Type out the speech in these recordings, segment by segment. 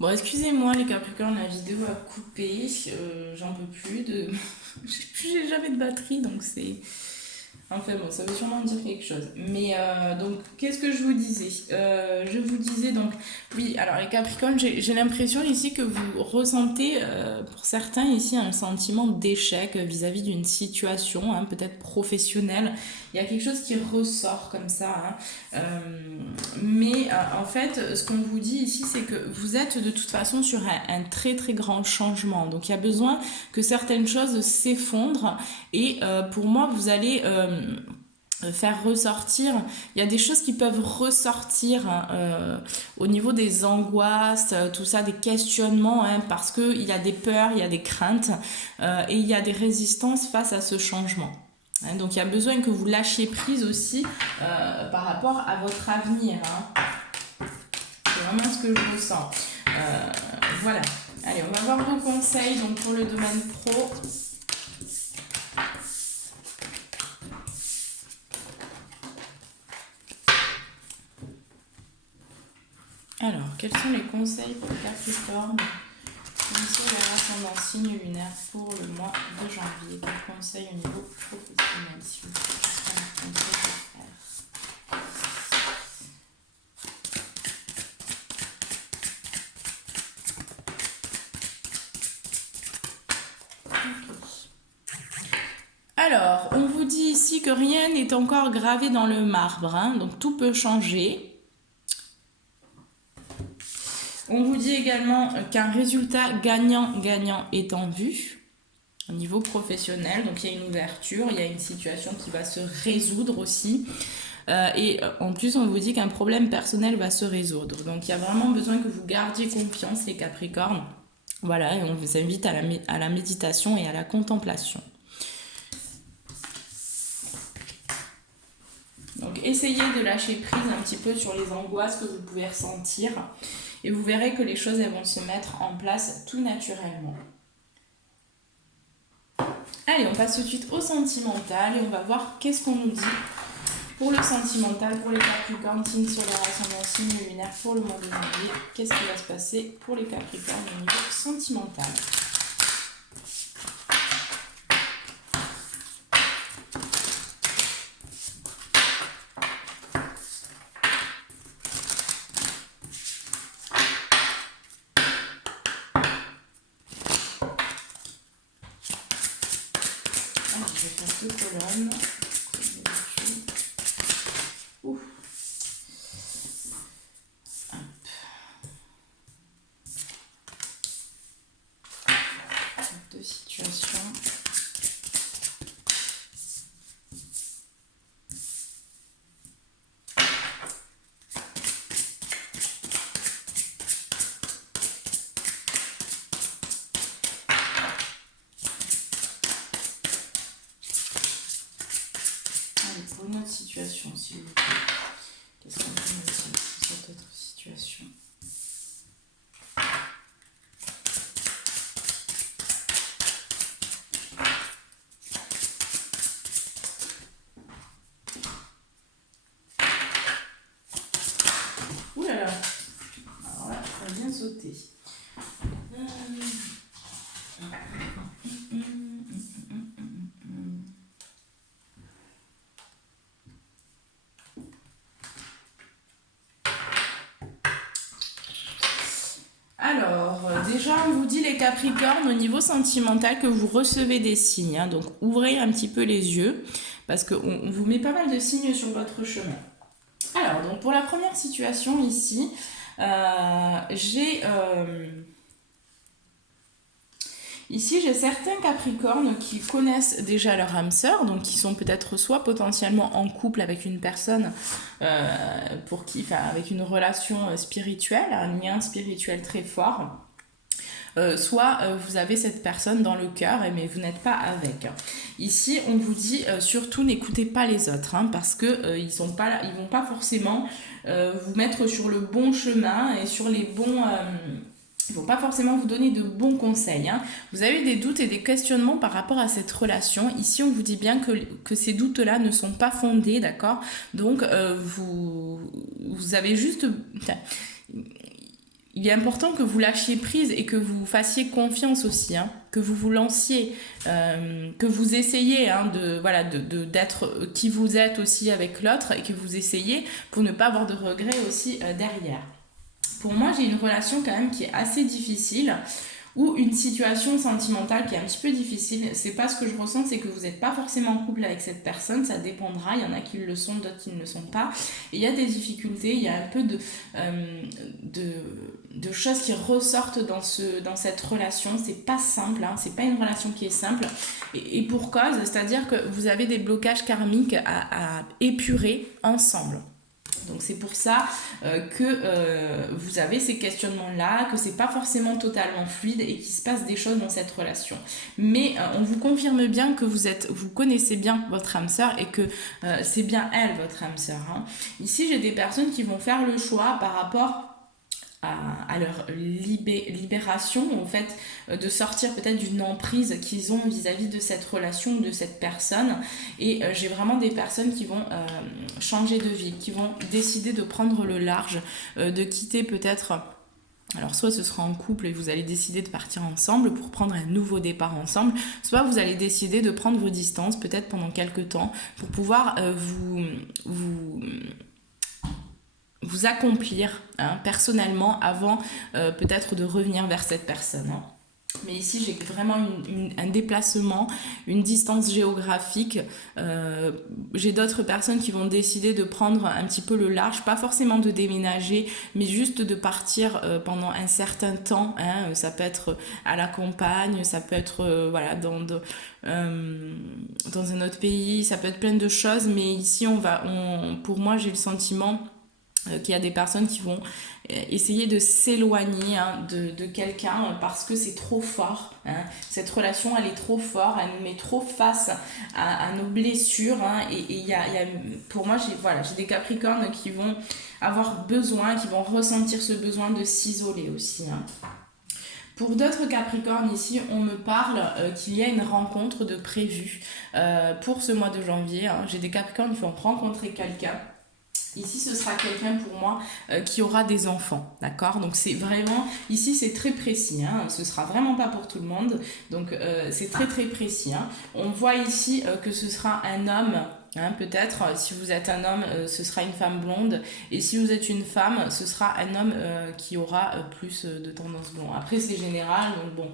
Bon, excusez-moi les Capricornes, la vidéo a coupé, j'en peux plus de... j'ai jamais de batterie, donc c'est... Enfin bon, ça veut sûrement dire quelque chose. Mais donc, qu'est-ce que je vous disais? Je vous disais donc, oui, alors les Capricornes, j'ai l'impression ici que vous ressentez, pour certains ici, un sentiment d'échec vis-à-vis d'une situation, hein, peut-être professionnelle. Il y a quelque chose qui ressort comme ça. Hein. Mais en fait, ce qu'on vous dit ici, c'est que vous êtes de toute façon sur un très très grand changement. Donc il y a besoin que certaines choses s'effondrent et pour moi, vous allez faire ressortir, il y a des choses qui peuvent ressortir hein, au niveau des angoisses, tout ça, des questionnements, hein, parce qu'il y a des peurs, il y a des craintes et il y a des résistances face à ce changement. Hein, donc il y a besoin que vous lâchiez prise aussi par rapport à votre avenir. Hein. C'est vraiment ce que je ressens. Voilà. Allez, on va voir vos conseils donc, pour le domaine pro. Alors, quels sont les conseils pour le Capricorne, initié vers l'ascendant signe lunaire pour le mois de janvier? Quels conseils au niveau professionnel, s'il vous plaît? Qu'est-ce qu'on peut faire? Alors, on vous dit ici que rien n'est encore gravé dans le marbre, hein, donc tout peut changer. On vous dit également qu'un résultat gagnant-gagnant est en vue au niveau professionnel. Donc il y a une ouverture, il y a une situation qui va se résoudre aussi. Et en plus, on vous dit qu'un problème personnel va se résoudre. Donc il y a vraiment besoin que vous gardiez confiance, les Capricornes. Voilà, et on vous invite à la méditation et à la contemplation. Donc essayez de lâcher prise un petit peu sur les angoisses que vous pouvez ressentir. Et vous verrez que les choses elles vont se mettre en place tout naturellement. Allez, on passe tout de suite au sentimental et on va voir qu'est-ce qu'on nous dit pour le sentimental, pour les Capricornes, signe solaire, ascendant, signe lunaire pour le mois de janvier. Qu'est-ce qui va se passer pour les Capricornes au niveau sentimental? Je vais faire 2 colonnes. Ouf. Hop. 2 situations. Pour une autre situation, s'il vous plaît. Qu'est-ce qu'on peut me dire sur cette autre situation? Ouh là là. Alors là, ça a bien sauté. Alors, déjà, on vous dit les Capricornes au niveau sentimental que vous recevez des signes. Hein, donc, ouvrez un petit peu les yeux parce qu'on vous met pas mal de signes sur votre chemin. Alors, donc pour la première situation ici, j'ai certains Capricornes qui connaissent déjà leur âme sœur, donc qui sont peut-être soit potentiellement en couple avec une personne avec une relation spirituelle, un lien spirituel très fort. Soit vous avez cette personne dans le cœur mais vous n'êtes pas avec. Ici on vous dit surtout n'écoutez pas les autres hein, parce que ils vont pas forcément vous mettre sur le bon chemin et sur les bons ils vont pas forcément vous donner de bons conseils. Hein. Vous avez des doutes et des questionnements par rapport à cette relation. Ici, on vous dit bien que ces doutes-là ne sont pas fondés, d'accord? Donc, vous avez juste... il est important que vous lâchiez prise et que vous fassiez confiance aussi, hein, que vous vous lanciez, que vous essayiez d'être qui vous êtes aussi avec l'autre et que vous essayez pour ne pas avoir de regrets aussi derrière. Pour moi, j'ai une relation quand même qui est assez difficile ou une situation sentimentale qui est un petit peu difficile. C'est pas ce que je ressens, c'est que vous n'êtes pas forcément en couple avec cette personne, ça dépendra, il y en a qui le sont, d'autres qui ne le sont pas. Et il y a des difficultés, il y a un peu de choses qui ressortent dans cette relation. C'est pas simple, hein, c'est pas une relation qui est simple. Et pour cause, c'est-à-dire que vous avez des blocages karmiques à épurer ensemble. Donc c'est pour ça que vous avez ces questionnements-là, que c'est pas forcément totalement fluide et qu'il se passe des choses dans cette relation. Mais on vous confirme bien que vous connaissez bien votre âme sœur et que c'est bien elle, votre âme sœur. Hein. Ici, j'ai des personnes qui vont faire le choix par rapport à leur libération, en fait, de sortir peut-être d'une emprise qu'ils ont vis-à-vis de cette relation ou de cette personne. Et j'ai vraiment des personnes qui vont changer de vie, qui vont décider de prendre le large, de quitter peut-être... Alors soit ce sera en couple et vous allez décider de partir ensemble pour prendre un nouveau départ ensemble, soit vous allez décider de prendre vos distances peut-être pendant quelques temps pour pouvoir vous accomplir personnellement avant peut-être de revenir vers cette personne. Hein. Mais ici, j'ai vraiment un déplacement, une distance géographique. J'ai d'autres personnes qui vont décider de prendre un petit peu le large, pas forcément de déménager, mais juste de partir pendant un certain temps. Hein. Ça peut être à la campagne, ça peut être dans un autre pays, ça peut être plein de choses. Mais ici, pour moi, j'ai le sentiment qu'il y a des personnes qui vont essayer de s'éloigner de quelqu'un parce que c'est trop fort. Hein. Cette relation, elle est trop forte, elle nous met trop face à nos blessures. Hein. Et pour moi, j'ai des Capricornes qui vont avoir besoin, qui vont ressentir ce besoin de s'isoler aussi. Hein. Pour d'autres Capricornes, ici, on me parle qu'il y a une rencontre de prévue pour ce mois de janvier. Hein. J'ai des Capricornes qui vont rencontrer quelqu'un. Ici, ce sera quelqu'un pour moi qui aura des enfants, d'accord? Donc c'est vraiment, ici c'est très précis, hein, ce sera vraiment pas pour tout le monde, donc c'est très très précis. Hein. On voit ici que ce sera un homme, hein, peut-être, si vous êtes un homme, ce sera une femme blonde, et si vous êtes une femme, ce sera un homme qui aura plus de tendance blonde. Après c'est général, donc bon,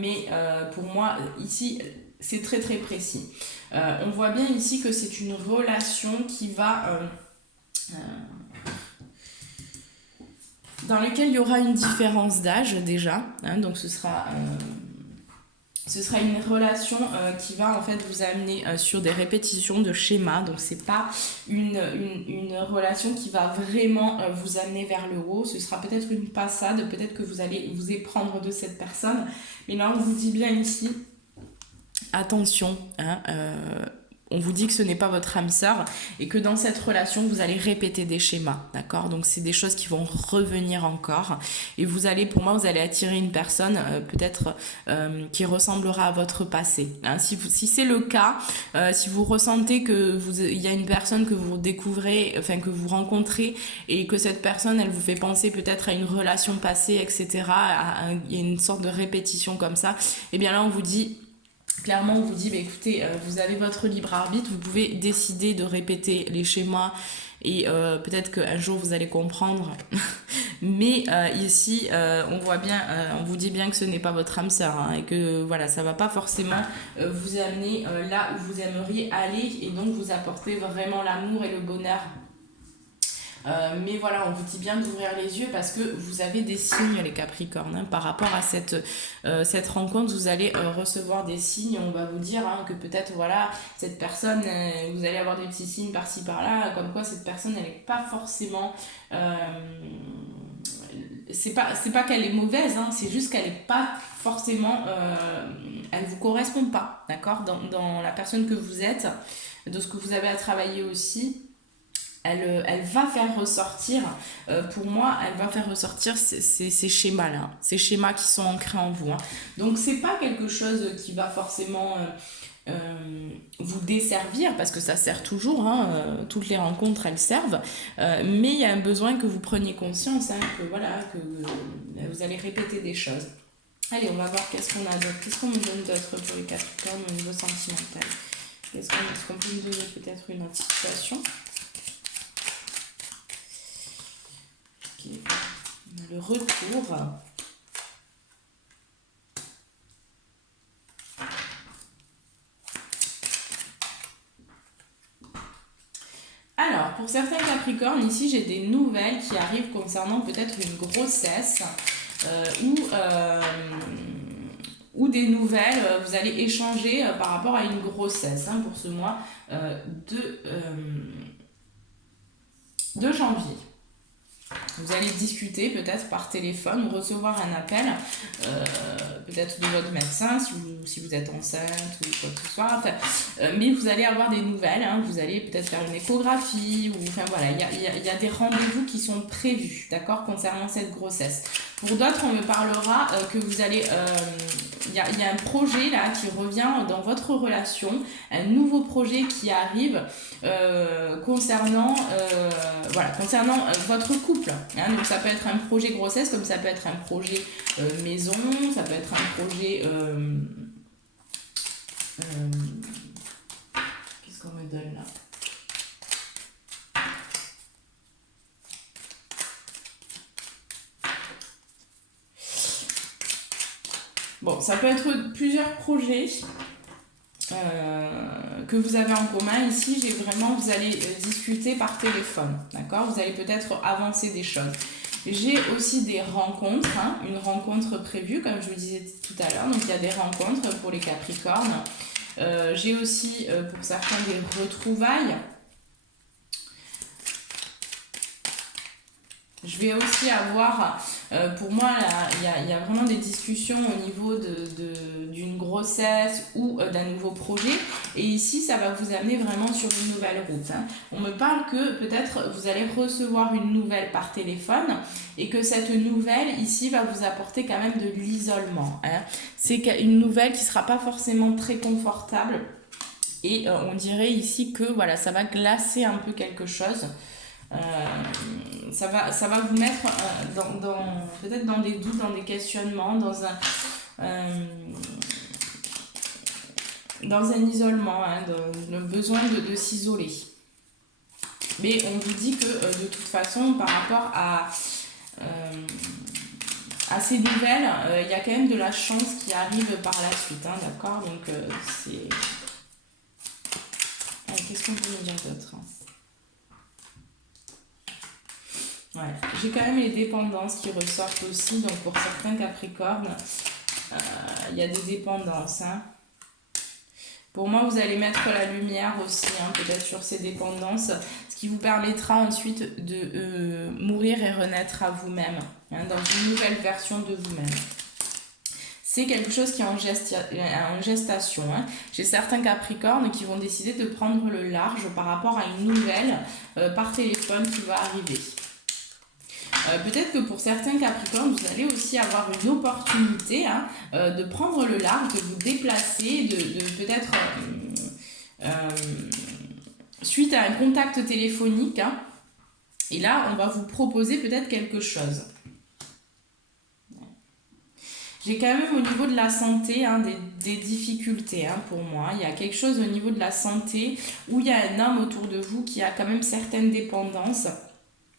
mais pour moi, ici, c'est très très précis. On voit bien ici que c'est une relation qui va... dans lequel il y aura une différence d'âge déjà, hein, donc ce sera une relation qui va en fait vous amener sur des répétitions de schémas, donc c'est pas une relation qui va vraiment vous amener vers le haut, ce sera peut-être une passade, peut-être que vous allez vous éprendre de cette personne, mais là on vous dit bien ici, attention, hein, on vous dit que ce n'est pas votre âme sœur et que dans cette relation, vous allez répéter des schémas, d'accord? Donc, c'est des choses qui vont revenir encore et pour moi, vous allez attirer une personne peut-être qui ressemblera à votre passé. Hein? Si c'est le cas, si vous ressentez il y a une personne que vous découvrez, enfin que vous rencontrez et que cette personne, elle vous fait penser peut-être à une relation passée, etc., il y a une sorte de répétition comme ça, et bien là, on vous dit... Clairement, on vous dit, écoutez, vous avez votre libre arbitre, vous pouvez décider de répéter les schémas et peut-être qu'un jour vous allez comprendre. Mais ici, on vous dit bien que ce n'est pas votre âme sœur hein, et que voilà, ça ne va pas forcément vous amener là où vous aimeriez aller et donc vous apporter vraiment l'amour et le bonheur. Mais voilà, on vous dit bien d'ouvrir les yeux parce que vous avez des signes, les Capricornes, hein, par rapport à cette rencontre, vous allez recevoir des signes, on va vous dire hein, que peut-être, voilà, cette personne, vous allez avoir des petits signes par-ci, par-là, comme quoi cette personne, elle n'est pas forcément... c'est pas qu'elle est mauvaise, hein, c'est juste qu'elle n'est pas forcément... elle vous correspond pas, d'accord, dans la personne que vous êtes, de ce que vous avez à travailler aussi. Elle va faire ressortir, pour moi, elle va faire ressortir ces schémas-là, ces schémas qui sont ancrés en vous. Hein. Donc, c'est pas quelque chose qui va forcément vous desservir, parce que ça sert toujours, hein, toutes les rencontres elles servent, mais il y a un besoin que vous preniez conscience, hein, que voilà, que vous allez répéter des choses. Allez, on va voir qu'est-ce qu'on a d'autre, qu'est-ce qu'on me donne d'autre pour les Capricornes au niveau sentimental. Est-ce qu'on peut me donner peut-être une autre situation? Okay. On a le retour. Alors, pour certains Capricornes, ici, j'ai des nouvelles qui arrivent concernant peut-être une grossesse ou des nouvelles, vous allez échanger par rapport à une grossesse, hein, pour ce mois de janvier. Vous allez discuter peut-être par téléphone ou recevoir un appel, peut-être de votre médecin si vous êtes enceinte ou quoi que ce soit. Enfin, mais vous allez avoir des nouvelles, hein, vous allez peut-être faire une échographie, ou enfin voilà, il y a des rendez-vous qui sont prévus, d'accord, concernant cette grossesse. Pour d'autres, on me parlera que vous allez... Il y a un projet là qui revient dans votre relation, un nouveau projet qui arrive concernant votre couple. Hein. Donc ça peut être un projet grossesse, comme ça peut être un projet maison, ça peut être un projet... qu'est-ce qu'on me donne là? Bon, ça peut être plusieurs projets que vous avez en commun. Ici, vous allez discuter par téléphone, d'accord? Vous allez peut-être avancer des choses. J'ai aussi des rencontres, hein, une rencontre prévue, comme je vous disais tout à l'heure. Donc, il y a des rencontres pour les Capricornes. J'ai aussi, pour certains, des retrouvailles. Je vais aussi avoir, pour moi, il y a vraiment des discussions au niveau d'une grossesse ou d'un nouveau projet. Et ici, ça va vous amener vraiment sur une nouvelle route. Hein. On me parle que peut-être vous allez recevoir une nouvelle par téléphone et que cette nouvelle, ici, va vous apporter quand même de l'isolement. Hein. C'est une nouvelle qui ne sera pas forcément très confortable. Et on dirait ici que voilà, ça va glacer un peu quelque chose. Ça va vous mettre peut-être dans des doutes, dans des questionnements, dans un isolement, hein, le besoin de s'isoler. Mais on vous dit que de toute façon, par rapport à ces nouvelles, il y a quand même de la chance qui arrive par la suite, hein, d'accord? Donc c'est... Allez, qu'est-ce qu'on peut me dire d'autre? Ouais. J'ai quand même les dépendances qui ressortent aussi, donc pour certains Capricornes, il y a des dépendances. Hein. Pour moi, vous allez mettre la lumière aussi, hein, peut-être sur ces dépendances, ce qui vous permettra ensuite de mourir et renaître à vous-même, hein, dans une nouvelle version de vous-même. C'est quelque chose qui est en gestation. Hein. J'ai certains Capricornes qui vont décider de prendre le large par rapport à une nouvelle par téléphone qui va arriver. Peut-être que pour certains Capricornes, vous allez aussi avoir une opportunité, hein, de prendre le large, de vous déplacer, de peut-être suite à un contact téléphonique. Hein, et là, on va vous proposer peut-être quelque chose. J'ai quand même au niveau de la santé, hein, des difficultés, hein, pour moi. Il y a quelque chose au niveau de la santé où il y a un homme autour de vous qui a quand même certaines dépendances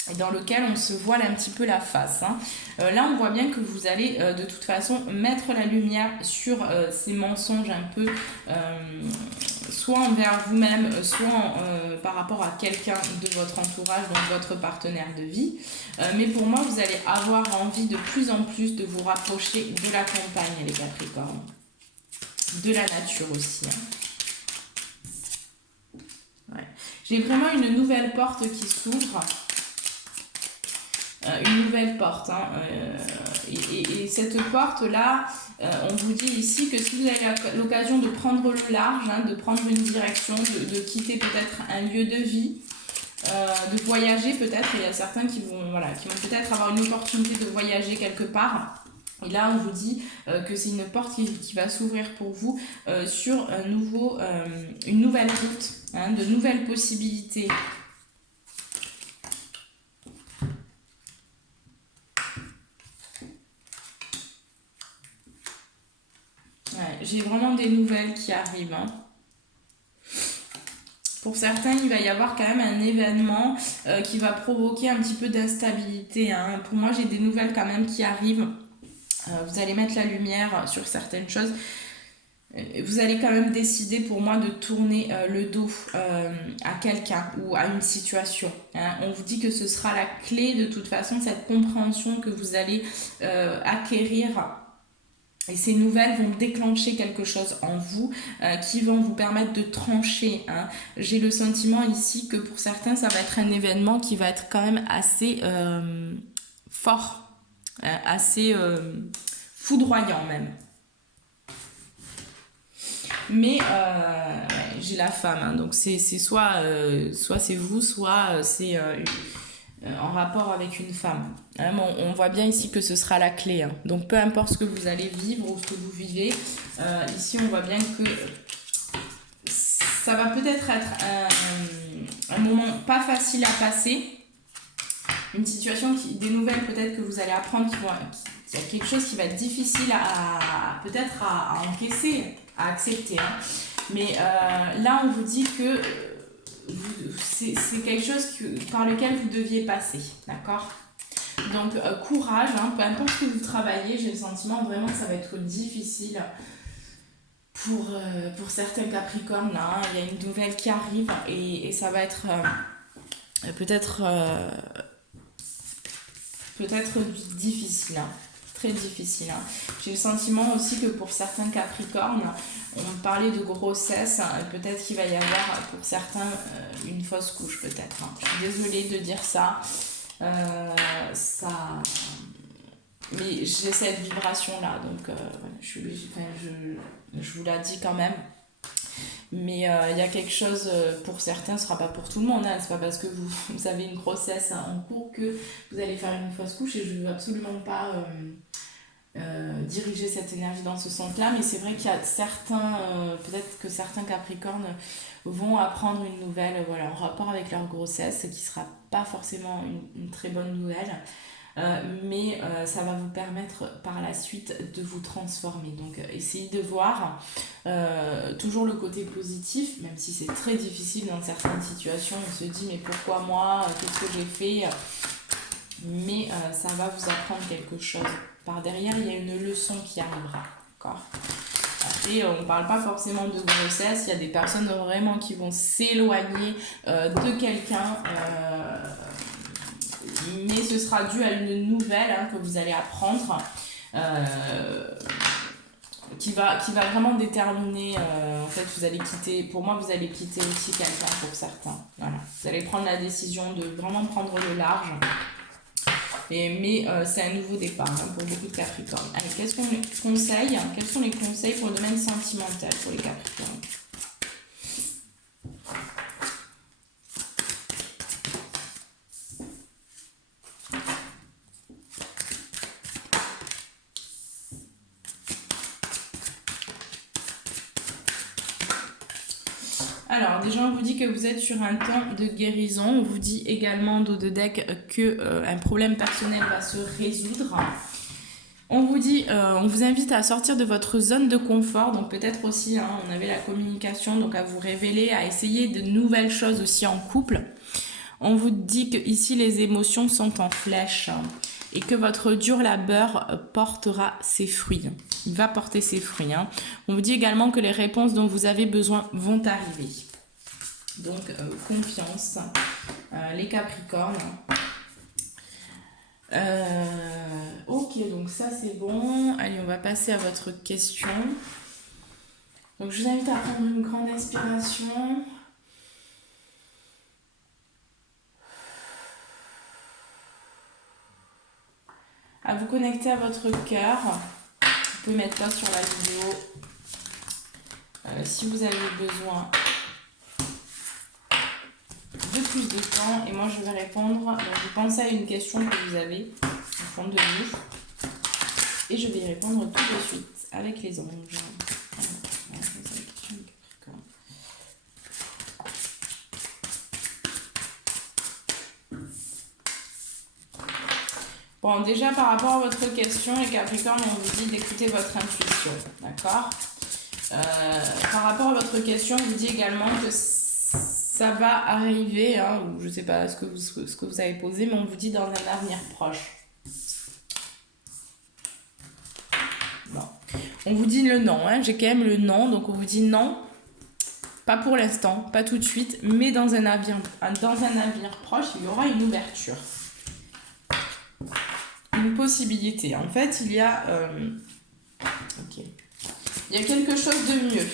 et dans lequel on se voile un petit peu la face. Hein. Là, on voit bien que vous allez de toute façon mettre la lumière sur ces mensonges un peu, soit envers vous-même, soit par rapport à quelqu'un de votre entourage, donc votre partenaire de vie. Mais pour moi, vous allez avoir envie de plus en plus de vous rapprocher de la campagne, les Capricornes. De la nature aussi. Hein. Ouais. J'ai vraiment une nouvelle porte qui s'ouvre. Une nouvelle porte. Hein, et cette porte-là, on vous dit ici que si vous avez l'occasion de prendre le large, hein, de prendre une direction, de quitter peut-être un lieu de vie, de voyager peut-être, il y a certains qui vont peut-être avoir une opportunité de voyager quelque part, Et là, on vous dit que c'est une porte qui va s'ouvrir pour vous sur une nouvelle route, hein, de nouvelles possibilités. Ouais, j'ai vraiment des nouvelles qui arrivent. Hein. Pour certains, il va y avoir quand même un événement qui va provoquer un petit peu d'instabilité. Hein. Pour moi, j'ai des nouvelles quand même qui arrivent. Vous allez mettre la lumière sur certaines choses. Vous allez quand même décider pour moi de tourner le dos à quelqu'un ou à une situation. Hein. On vous dit que ce sera la clé de toute façon, cette compréhension que vous allez acquérir. Et ces nouvelles vont déclencher quelque chose en vous qui vont vous permettre de trancher. Hein. J'ai le sentiment ici que pour certains, ça va être un événement qui va être quand même assez fort, assez foudroyant même. Mais j'ai la femme, hein, donc c'est soit c'est vous, soit c'est en rapport avec une femme. Hein, on voit bien ici que ce sera la clé. Hein. Donc peu importe ce que vous allez vivre ou ce que vous vivez, ici on voit bien que ça va peut-être être un moment pas facile à passer. Une situation, des nouvelles peut-être que vous allez apprendre qu'il y a quelque chose qui va être difficile peut-être à encaisser, à accepter. Hein. Mais là, on vous dit que c'est quelque chose par lequel vous deviez passer, d'accord? Donc, courage, hein, peu importe ce que vous travaillez, j'ai le sentiment vraiment que ça va être difficile pour certains Capricornes. Là, hein. Il y a une nouvelle qui arrive et ça va être peut-être difficile, hein. Très difficile. Hein. J'ai le sentiment aussi que pour certains Capricornes, on parlait de grossesse, hein, peut-être qu'il va y avoir pour certains une fausse couche peut-être. Hein. Je suis désolée de dire ça. Mais j'ai cette vibration-là, donc je vous la dis quand même. Mais il y a quelque chose pour certains, ce ne sera pas pour tout le monde. Hein. Ce n'est pas parce que vous avez une grossesse en cours que vous allez faire une fausse couche et je ne veux absolument pas diriger cette énergie dans ce sens-là. Mais c'est vrai qu'il y a certains, peut-être que certains Capricornes vont apprendre une nouvelle en rapport avec leur grossesse qui ne sera pas forcément une très bonne nouvelle. Mais ça va vous permettre par la suite de vous transformer. Donc essayez de voir toujours le côté positif, même si c'est très difficile dans certaines situations. On se dit mais pourquoi moi, qu'est-ce que j'ai fait, mais ça va vous apprendre quelque chose. Par derrière, il y a une leçon qui arrivera. D'accord ? Après, on ne parle pas forcément de grossesse. Il y a des personnes vraiment qui vont s'éloigner de quelqu'un. Mais ce sera dû à une nouvelle que vous allez apprendre qui va vraiment déterminer en fait vous allez quitter, pour moi vous allez quitter aussi quelqu'un pour certains, voilà. Vous allez prendre la décision de vraiment prendre le large mais c'est un nouveau départ pour beaucoup de Capricornes. Allez, qu'est-ce qu'on conseille, quels sont les conseils pour le domaine sentimental pour les Capricornes? Alors, déjà, on vous dit que vous êtes sur un temps de guérison. On vous dit également, dos de deck, qu'un problème personnel va se résoudre. On vous dit, on vous invite à sortir de votre zone de confort. Donc, peut-être aussi, on avait la communication, donc à vous révéler, à essayer de nouvelles choses aussi en couple. On vous dit que ici les émotions sont en flèche et que votre dur labeur portera ses fruits. Il va porter ses fruits. On vous dit également que les réponses dont vous avez besoin vont arriver. Donc, confiance, les Capricornes. Ok, donc ça c'est bon. Allez, on va passer à votre question. Donc, je vous invite à prendre une grande inspiration. À vous connecter à votre cœur. Vous pouvez mettre ça sur la vidéo si vous avez besoin de plus de temps. Et moi, je vais répondre. Donc, vous pensez à une question que vous avez au fond de vous. Et je vais y répondre tout de suite avec les anges. Alors, on va poser la question du Capricorne. Bon, déjà par rapport à votre question, les Capricornes, on vous dit d'écouter votre intuition, d'accord? Par rapport à votre question, on vous dit également que ça va arriver, hein, ou je ne sais pas ce que vous avez posé, mais on vous dit dans un avenir proche. Bon. On vous dit le non, hein, j'ai quand même le non, donc on vous dit non, pas pour l'instant, pas tout de suite, mais dans un avenir proche, il y aura une ouverture. Une possibilité. En fait, il y a quelque chose de mieux.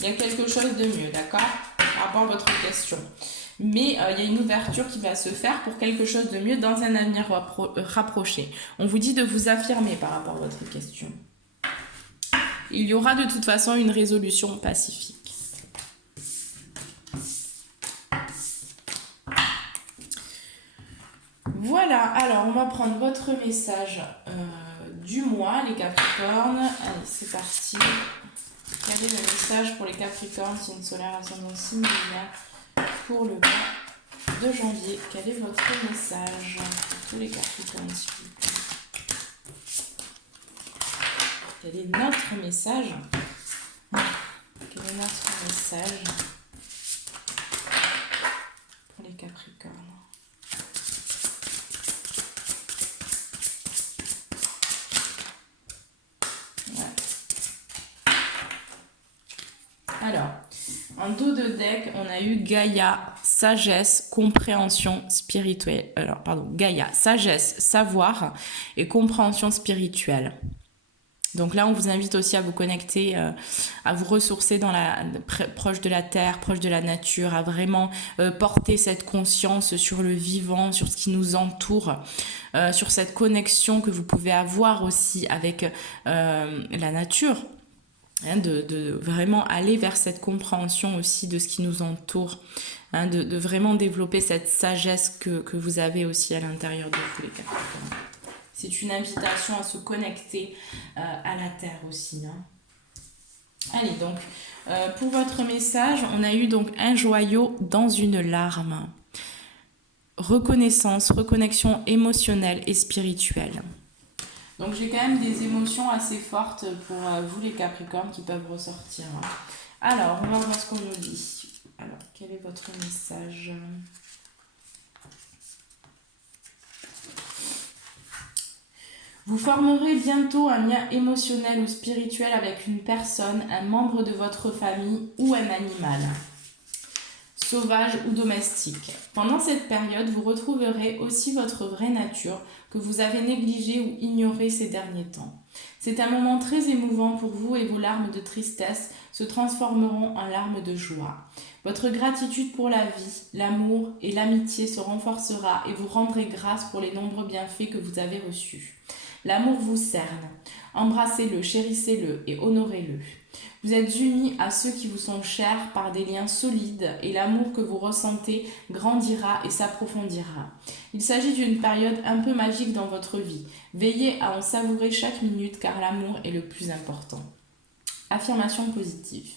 Il y a quelque chose de mieux, d'accord? Par rapport à votre question. Mais il y a une ouverture qui va se faire pour quelque chose de mieux dans un avenir rapproché. On vous dit de vous affirmer par rapport à votre question. Il y aura de toute façon une résolution pacifique. Voilà, alors on va prendre votre message du mois, les Capricornes. Allez, c'est parti. Quel est le message pour les Capricornes, signe solaire, ascendant, signe lunaire, pour le mois de janvier? Quel est votre message pour tous les Capricornes, s'il vous plaît? Quel est notre message? Quel est notre message pour les Capricornes? Alors, en dos de deck, on a eu Gaïa, sagesse, compréhension spirituelle. Alors, pardon, Gaïa, sagesse, savoir et compréhension spirituelle. Donc là, on vous invite aussi à vous connecter, à vous ressourcer proche de la terre, proche de la nature, à vraiment porter cette conscience sur le vivant, sur ce qui nous entoure, sur cette connexion que vous pouvez avoir aussi avec la nature. Hein, de vraiment aller vers cette compréhension aussi de ce qui nous entoure, hein, de vraiment développer cette sagesse que vous avez aussi à l'intérieur de vous, les Capricornes. C'est une invitation à se connecter à la terre aussi. Hein. Allez, donc, pour votre message, on a eu donc un joyau dans une larme. Reconnaissance, reconnexion émotionnelle et spirituelle. Donc j'ai quand même des émotions assez fortes pour vous les Capricornes qui peuvent ressortir. Alors, on va voir ce qu'on nous dit. Alors, quel est votre message ? Vous formerez bientôt un lien émotionnel ou spirituel avec une personne, un membre de votre famille ou un animal, sauvage ou domestique. Pendant cette période, vous retrouverez aussi votre vraie nature que vous avez négligée ou ignorée ces derniers temps. C'est un moment très émouvant pour vous et vos larmes de tristesse se transformeront en larmes de joie. Votre gratitude pour la vie, l'amour et l'amitié se renforcera et vous rendrez grâce pour les nombreux bienfaits que vous avez reçus. L'amour vous cerne. Embrassez-le, chérissez-le et honorez-le. Vous êtes unis à ceux qui vous sont chers par des liens solides et l'amour que vous ressentez grandira et s'approfondira. Il s'agit d'une période un peu magique dans votre vie. Veillez à en savourer chaque minute car l'amour est le plus important. Affirmation positive.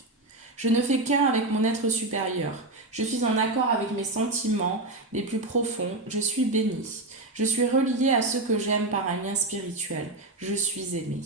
Je ne fais qu'un avec mon être supérieur. Je suis en accord avec mes sentiments les plus profonds. Je suis bénie. Je suis reliée à ceux que j'aime par un lien spirituel. Je suis aimée.